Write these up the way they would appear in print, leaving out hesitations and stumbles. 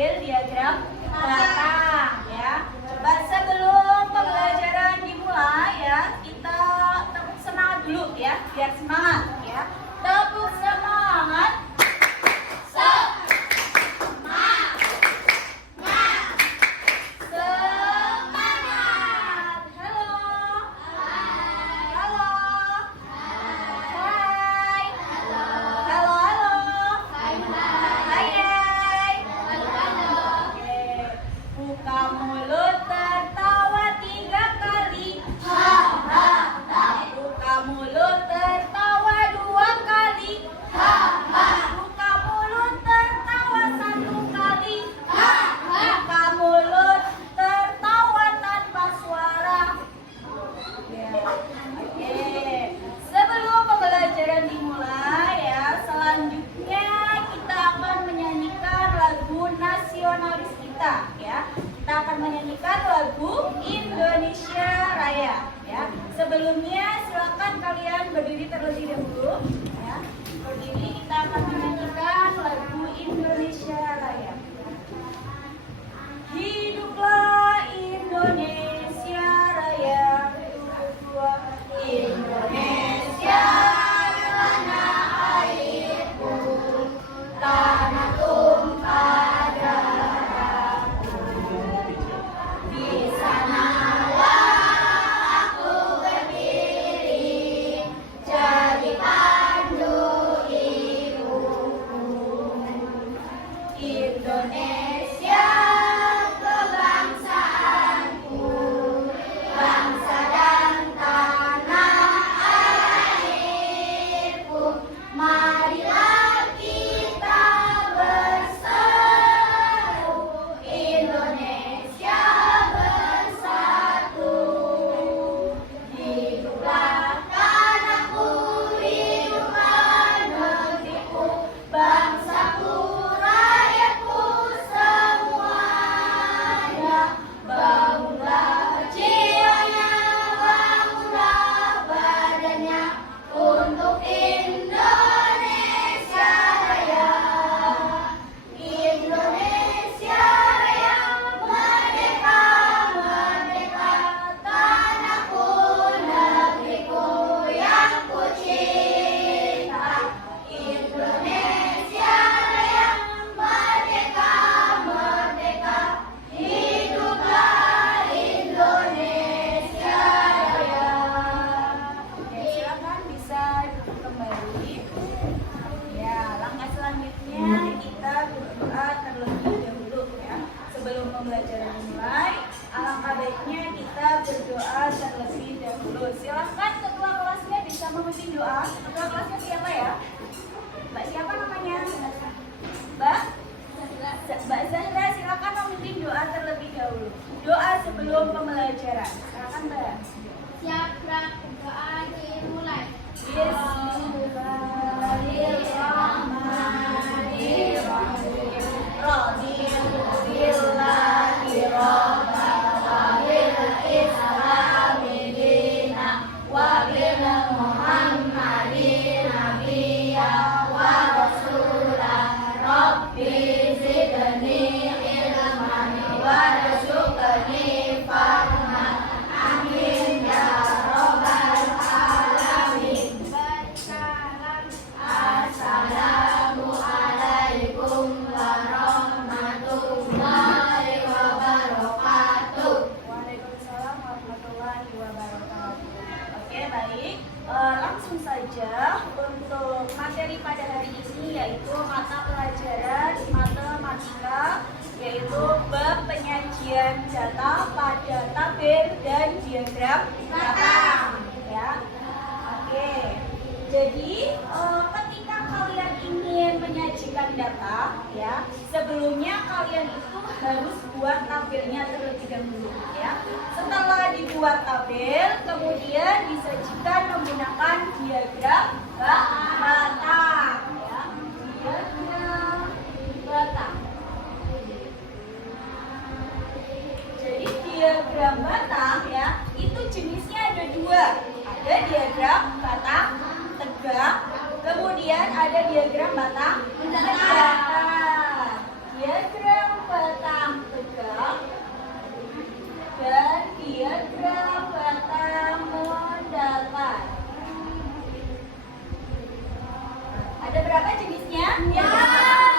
tabel diagram batang ya. Coba sebelum pembelajaran dimulai ya, kita tepuk semangat dulu ya, biar semangat ya. Tepuk semangat. Kita akan menyanyikan lagu Indonesia Raya ya. Sebelumnya silakan kalian berdiri terlebih dahulu ya. Berdiri, kita akan menyanyikan lagu Indonesia Raya. Hiduplah Indonesia Raya, hiduplah Indonesia tanah airku, tanah tumpah. Pembelajaran dimulai, alangkah baiknya kita berdoa terlebih dahulu. Silahkan ketua kelasnya bisa memimpin doa. Ketua kelasnya siapa ya? Mbak siapa namanya? Mbak Zahra, silakan memimpin doa terlebih dahulu. Doa sebelum pembelajaran. Silakan Mbak. Siap, doa dimulai. Langsung saja untuk materi pada hari ini, yaitu mata pelajaran matematika, yaitu bab penyajian data pada tabel dan diagram batang ya. Oke, jadi ketika kalian ingin menyajikan data ya, sebelumnya kalian itu harus buat tabelnya terlebih dahulu ya. Setelah dibuat tabel, kemudian disajikan menggunakan diagram batang ya. Diagram batang. Jadi diagram batang ya, itu jenisnya ada dua. Ada diagram batang tegak, kemudian ada diagram batang tegak. Diagram batang tegak dan diagram batang mendatar. Ada berapa jenisnya? Ya,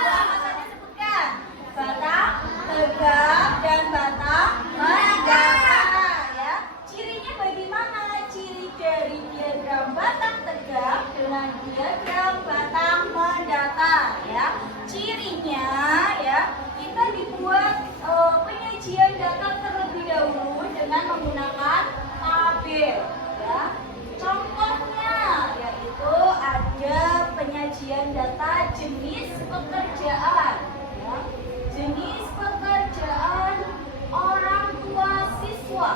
sama saja sebutkan. Batang tegak dan batang mendatar. Ya, cirinya bagaimana? Ciri dari diagram batang tegak dengan diagram batang mendatar. Ya, cirinya ya kita dibuat penyajian data terlebih dahulu dengan menggunakan tabel. Ya, contohnya yaitu ada penyajian data jenis pekerjaan, ya. Jenis pekerjaan orang tua siswa,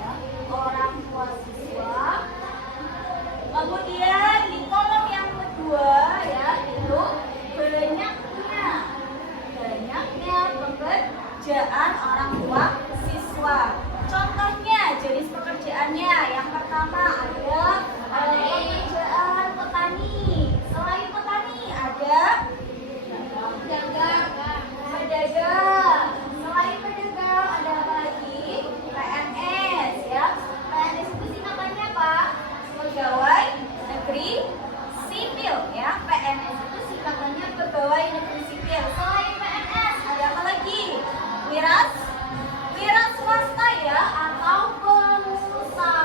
ya. Orang tua siswa. Kemudian di kolom yang kedua ya itu banyaknya pekerjaan orang tua siswa. Contohnya jenis pekerjaannya yang pertama ada pekerjaan petani. Selain petani ada pedagang. Selain pedagang ada apa lagi? PNS ya. PNS itu singkatannya apa? Pegawai Negeri Sipil ya. PNS itu singkatannya Pegawai Negeri Sipil. Selain PNS ada apa lagi? Wira swasta ya atau pengusaha.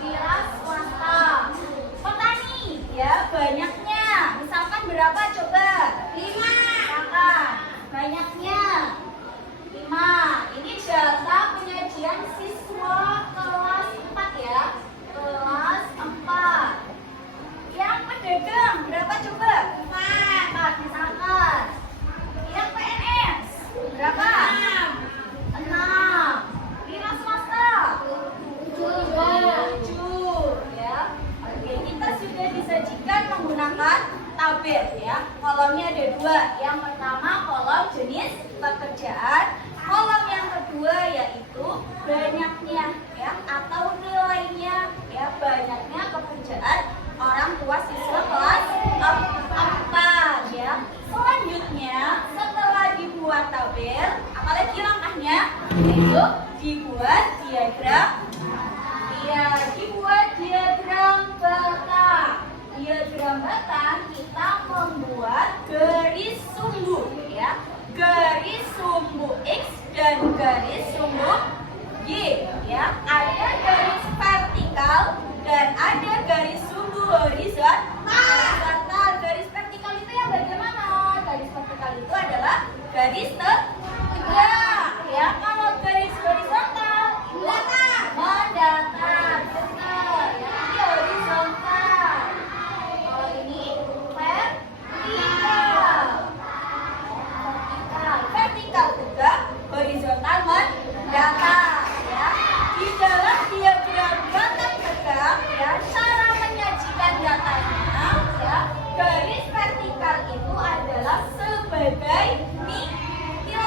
Wira swasta. Petani ya banyaknya. Misalkan berapa coba? 5. Misalkan banyaknya 5. Ini data penyajian siswa kelas 4 ya. Kelas 4. Yang pedagang berapa coba? 4 misalkan. Yang PNS berapa? 6. Wira swasta 7 ya. Oke, kita sudah disajikan menggunakan tabel ya. Kolomnya ada 2. Yang pertama kolom jenis pekerjaan, kolom yang kedua yaitu banyaknya ya atau nilainya ya, banyaknya pekerjaan orang tua siswa kelas 4 ya. Selanjutnya setelah dibuat tabel, apalagi langkahnya? Yaitu dibuat diagram batang. Diagram batang kita membuat garis sumbu ya. Garis sumbu X dan garis sumbu Y ya. Ada garis vertikal dan ada garis sumbu horizontal. Garis vertikal itu yang bagaimana? Garis vertikal itu adalah garis tegak ya. Kalau garis horizontal mendatar. Betul ya. Ini horizontal. Kalau ini vertikal. Vertikal tegak, horizontal mendatar ya. Di dalam diagram batang tegak ya, cara menyajikan datanya ya, garis vertikal itu adalah sebagai nilai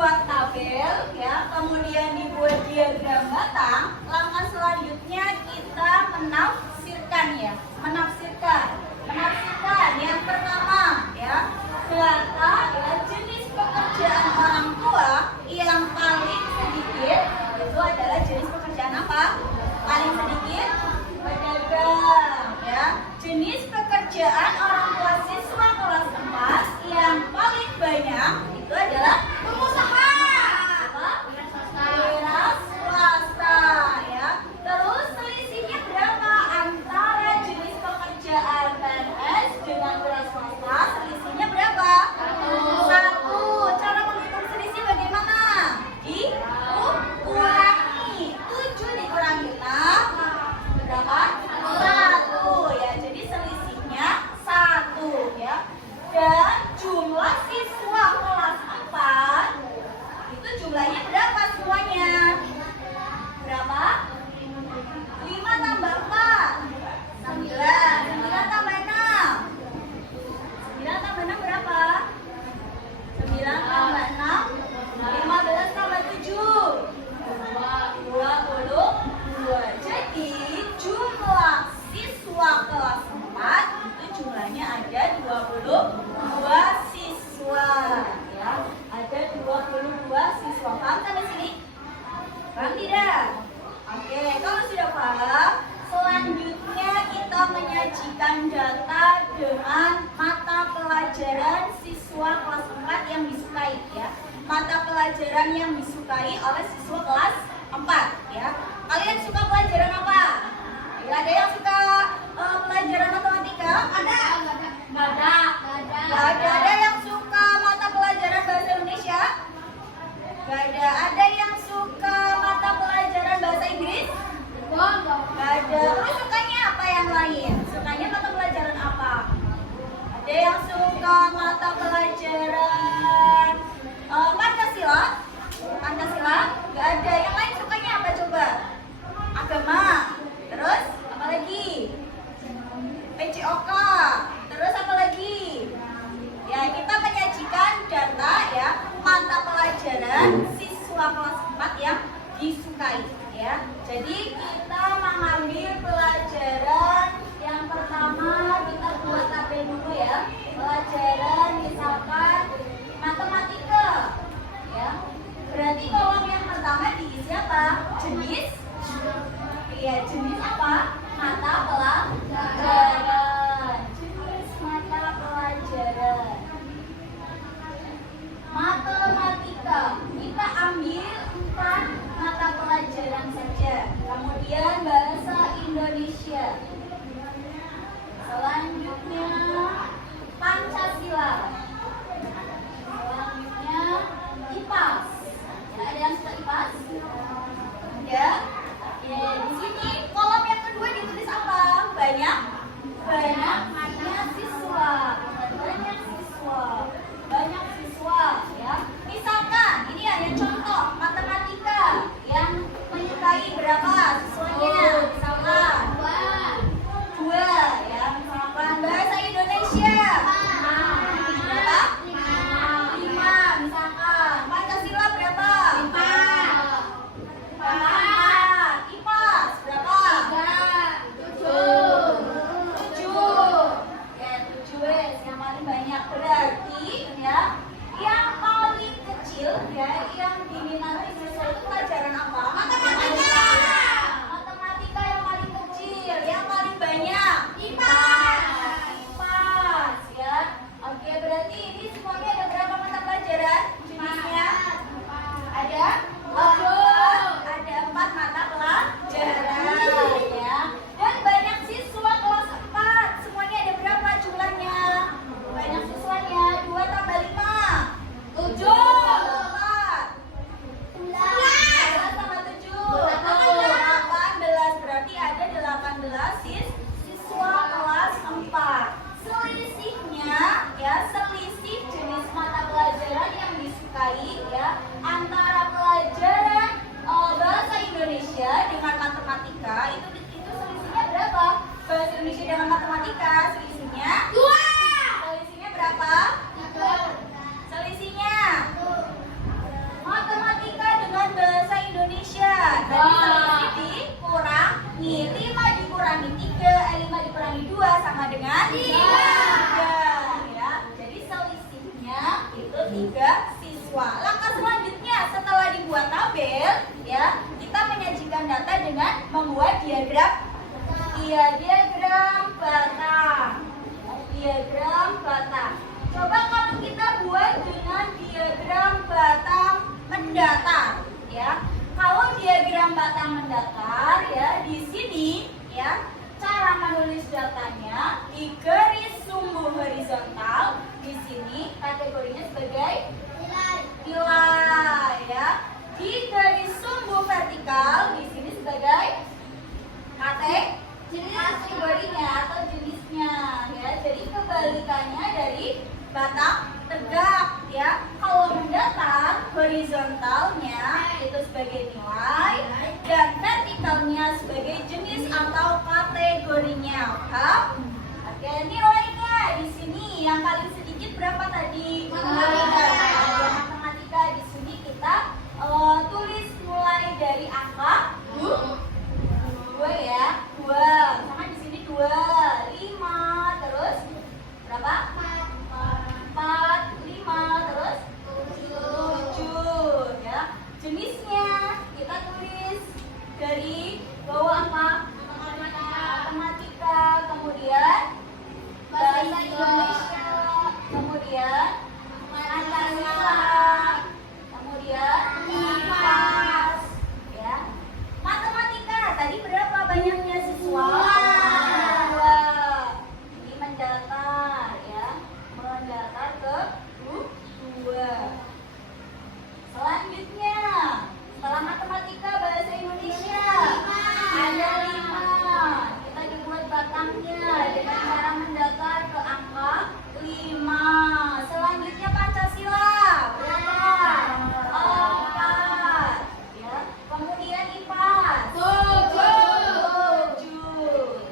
buat tabel ya, kemudian dibuat diagram batang. Langkah selanjutnya kita menafsirkan ya, menafsirkan yang pertama ya, data ya, jenis pekerjaan orang tua yang paling sedikit itu adalah jenis pekerjaan apa? Paling sedikit pedagang ya. Jenis pekerjaan orang tua siswa kelas 4 yang paling banyak itu adalah pengusaha. Apa? Wira swasta ya. Terus selisihnya berapa antara jenis pekerjaan PNS dengan wira swasta? Selisihnya berapa? 1. Cara menghitung selisih bagaimana? Dikurangi. 7 dikurangi 6 berapa? 1 ya. Jadi selisihnya 1 ya. Dan jumlah siswa kelas 4 itu jumlahnya berapa semuanya? Berapa? 5 tambah 4 9. 9 tambah 6 9 tambah 6 berapa? 9 tambah 6 15 tambah 7 22. Jadi jumlah siswa kelas 4 itu jumlahnya ada 22 siswa ya. Ada 22 siswa. Paham sampai sini? Paham tidak? Oke, kalau sudah paham, selanjutnya kita menyajikan data dengan mata pelajaran siswa kelas 4 yang disukai ya. Mata pelajaran yang disukai oleh siswa kelas 4 ya. Kalian suka pelajaran apa? Ya, ada yang suka pelajaran matematika? Ada? Nggak ada. Gak ada. Ada yang suka mata pelajaran bahasa Indonesia? Gak ada. Ada yang suka mata pelajaran bahasa Inggris? Gak ada. Terus sukanya apa yang lain? Sukanya mata pelajaran apa? Ada yang suka mata pelajaran Pancasila? Pancasila? Gak ada. Yang lain sukanya apa coba? Agama. Terus apa lagi? PCOK. Terus apa lagi? Ya, kita menyajikan data ya, mata pelajaran siswa kelas 4 yang disukai ya. Jadi kita mengambil pelajaran yang pertama, kita buat tabel dulu ya. Pelajaran misalkan matematika ya. Berarti kolom yang pertama diisi apa? Jenis. Iya, jenis apa? Mata pelajaran. Jenis mata pelajaran. Matematika. Kita ambil 4 mata pelajaran saja. Kamu 3 siswa. Langkah selanjutnya setelah dibuat tabel, ya, kita menyajikan data dengan membuat diagram batang. Diagram batang. Coba kalau kita buat dengan diagram batang mendatar, ya. Kalau diagram batang mendatar, ya, di sini, ya, cara menulis datanya di garis sumbu horizontal. Di sini kategorinya sebagai nilai, ya. Di garis sumbu vertikal di sini sebagai kategorinya atau jenisnya, ya. Jadi kebalikannya dari batang tegak, ya. Kalau mendatar horizontalnya itu sebagai nilai dan vertikalnya sebagai jenis atau kategorinya. Paham? Oke, nilainya di sini yang paling sedikit berapa tadi? Matematika di sini kita tulis mulai dari angka 2, ya. 2. Sama di sini 2, 5, terus berapa? 4, 5, terus 7, ya. Jenisnya kita tulis dari bawah apa? Matematika, kemudian bahasa Indonesia, kemudian Pancasila, kemudian IPAS, ya. Matematika tadi berapa banyaknya siswa? 2. Ini mendatar, ya. Mendatar ke 2. Selanjutnya, setelah matematika bahasa Indonesia ada 5. Kita dibuat batangnya dengan cara mendatar ke angka 5. Selanjutnya Pancasila berapa? 4, ya. Kemudian IPAS 7.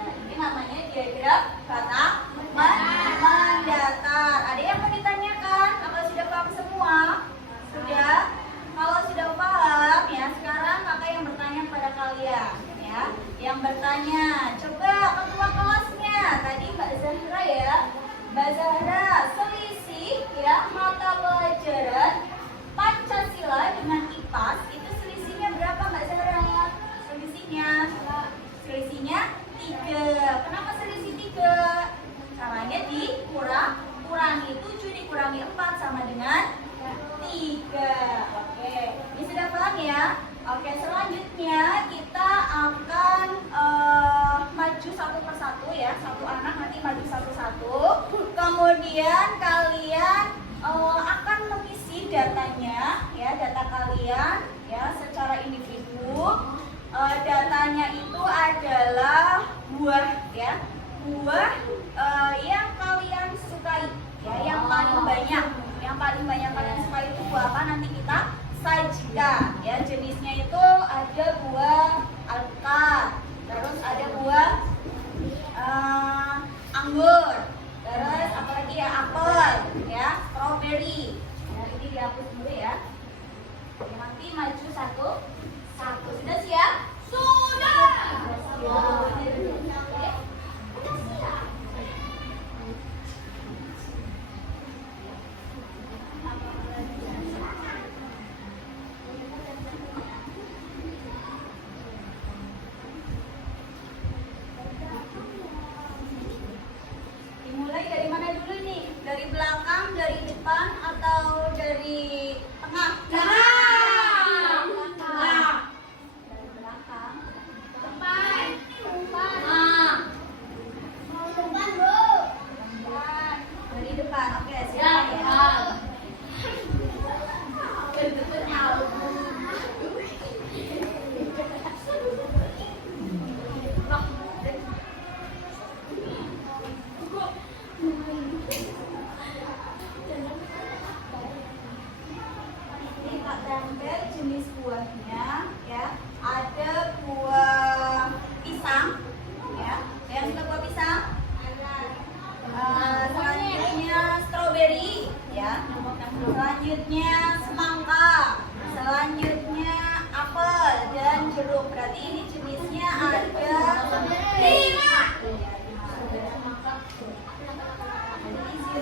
Nah, ini namanya diagram batang mendatar. Ada yang mau ditanyakan? Apa sudah paham semua? Sudah? Kalau sudah paham, ya, sekarang kakak yang bertanya kepada kalian, ya. Yang bertanya, coba ketua kelasnya tadi Mbak Zahra, ya. Mbak Zahra, selisih, ya, mata pelajaran Pancasila dengan IPAS itu selisihnya berapa, Mbak Zahra? Selisihnya 3. Kenapa selisih 3? Caranya kurangi 7 dikurangi 4 sama dengan 3. Oke, ini sudah paham, ya? Oke, selanjutnya kita akan maju satu persatu, ya. Satu anak nanti maju satu-satu. Kemudian kalian akan mengisi datanya, ya, data kalian, ya, secara individu. Datanya itu adalah buah, ya. Buah yang kalian sukai, ya, yang paling banyak. Yang paling banyak kalian suka itu buah apa? Nanti kita sajikan, ya. Jenisnya itu ada buah alpukat, terus ada buah anggur, terus apalagi, ya, apel, ya, strawberry. Nah, ini dihapus dulu, ya. Nanti maju satu. Sudah siap? Sudah. Dimulai dari mana dulu nih? Dari belakang, dari depan, atau dari tengah? Dari depan. Oke, siap, ya. Ini Kak tempel jenis buahnya, ya. Ada buah pisang, ya. Yang suka buah pisang? Selanjutnya strawberry, ya. Selanjutnya semangka. Selanjutnya apel dan jeruk. Berarti ini jenisnya ada 5. Jadi isi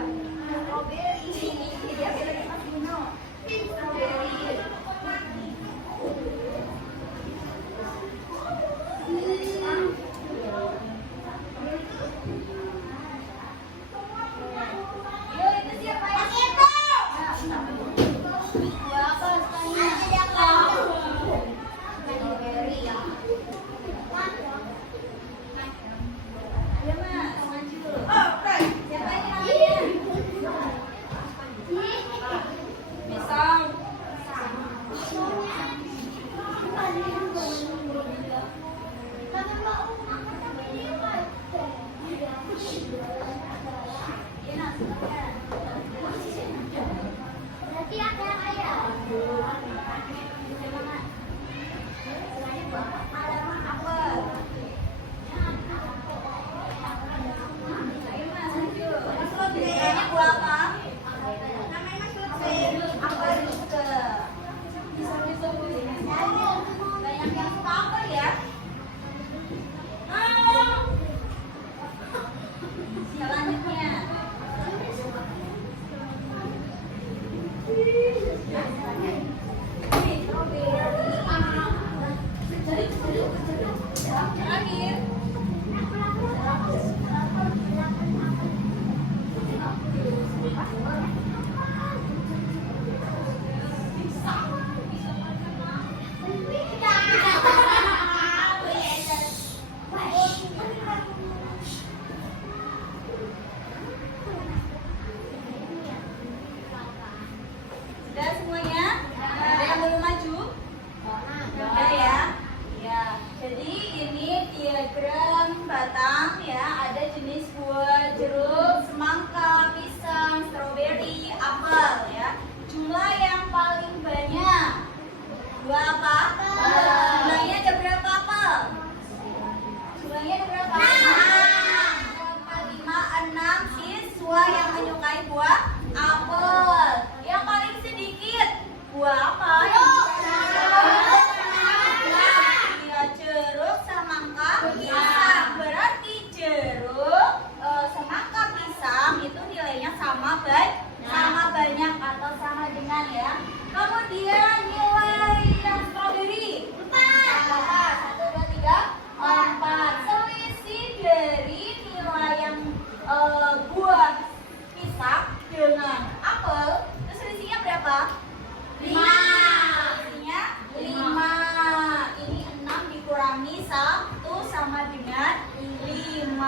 Strawberry. Dia bilangnya Mas Bino. Strawberry. Yuk, itu siapa ya? Buah apa sekarang? Strawberry. Ayo Mas, maju. Siapa ini namanya? Pisang. Iya, Nak, silakan. Berarti ada ayah. Siapa, Nak? Apel. Ayo Mas, maju. Mas Lutfi, ini buah apa? Namanya Mas Lutfi. Apel juga. Banyak yang suka apel ya? Selanjutnya. Terakhir. Sudah semuanya? Ada yang belum maju? Sudah ya? Ya. Jadi ini diagram batang ya. Ada jenis buah jeruk, semangka, pisang, stroberi, apel ya. Jumlah yang paling banyak. Buah apa? Jumlahnya ada berapa apel? Jumlahnya ada berapa? 5, 6 siswa yang menyukai buah apel. Yang paling sedikit buah apa? Ya, jeruk, semangka, pisang. Berarti jeruk, semangka, pisang itu nilainya sama banyak atau sama dengan ya. Kemudian nilai yang stroberi 4. 1, 2, 3, 4. Selisih dari nilai yang buah pisang dengan apel itu selisihnya berapa? 5. Selisihnya 5. Ini 6 dikurangi 1 sama dengan 5.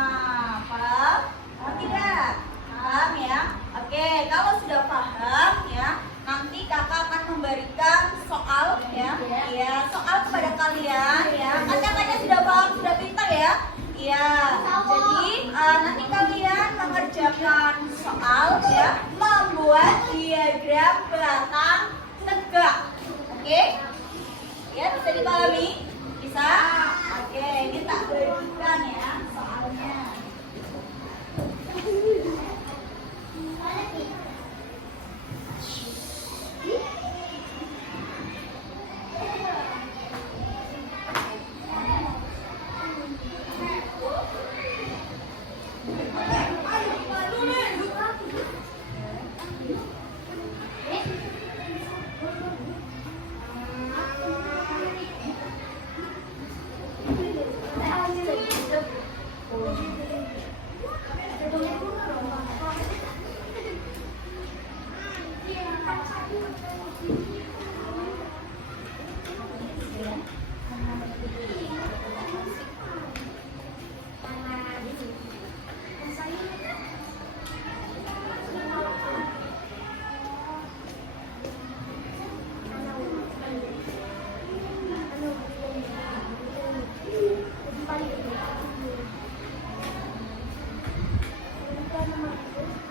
Paham? Paham tidak? Paham ya? Oke, kalau sudah paham ya, nanti kakak akan memberikan soal ya. Ya, soal kepada kalian ya. Kan kakaknya sudah paham, sudah pintar ya. Ya, jadi nanti kalian mengerjakan soal ya, membuat diagram batang tegak. Oke? Ya, bisa dipahami? Bisa? Oke, ini tak berikan ya soalnya.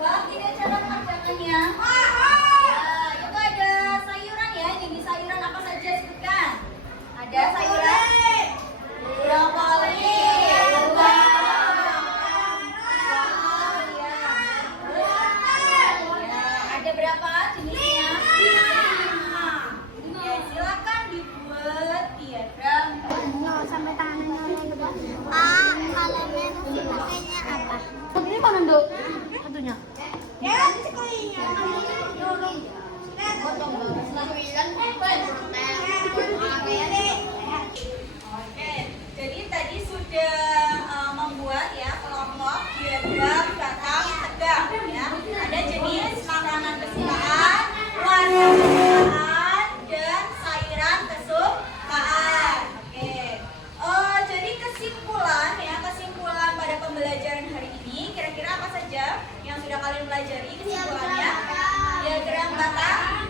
Bang, tidak cara mengerjakannya. Ya, itu ada sayuran ya. Jenis sayuran apa saja sebutkan? Ada sayuran brokoli, ada berapa jenisnya? 5. Ya, silakan dibuat diagram. Sampai tangannya kalau pakainya apa? Ini mana, Dok? Satunya. Ya, Oke, jadi tadi sudah membuat ya kelompok diagram batang tegang ya. Ada jenis makanan kesukaan, warna kesukaan, dan sayuran kesukaan. Oke. Jadi kesimpulan ya, kesimpulan pada pembelajaran hari ini kira-kira apa saja yang sudah kalian pelajari kesimpulannya? Diagram batang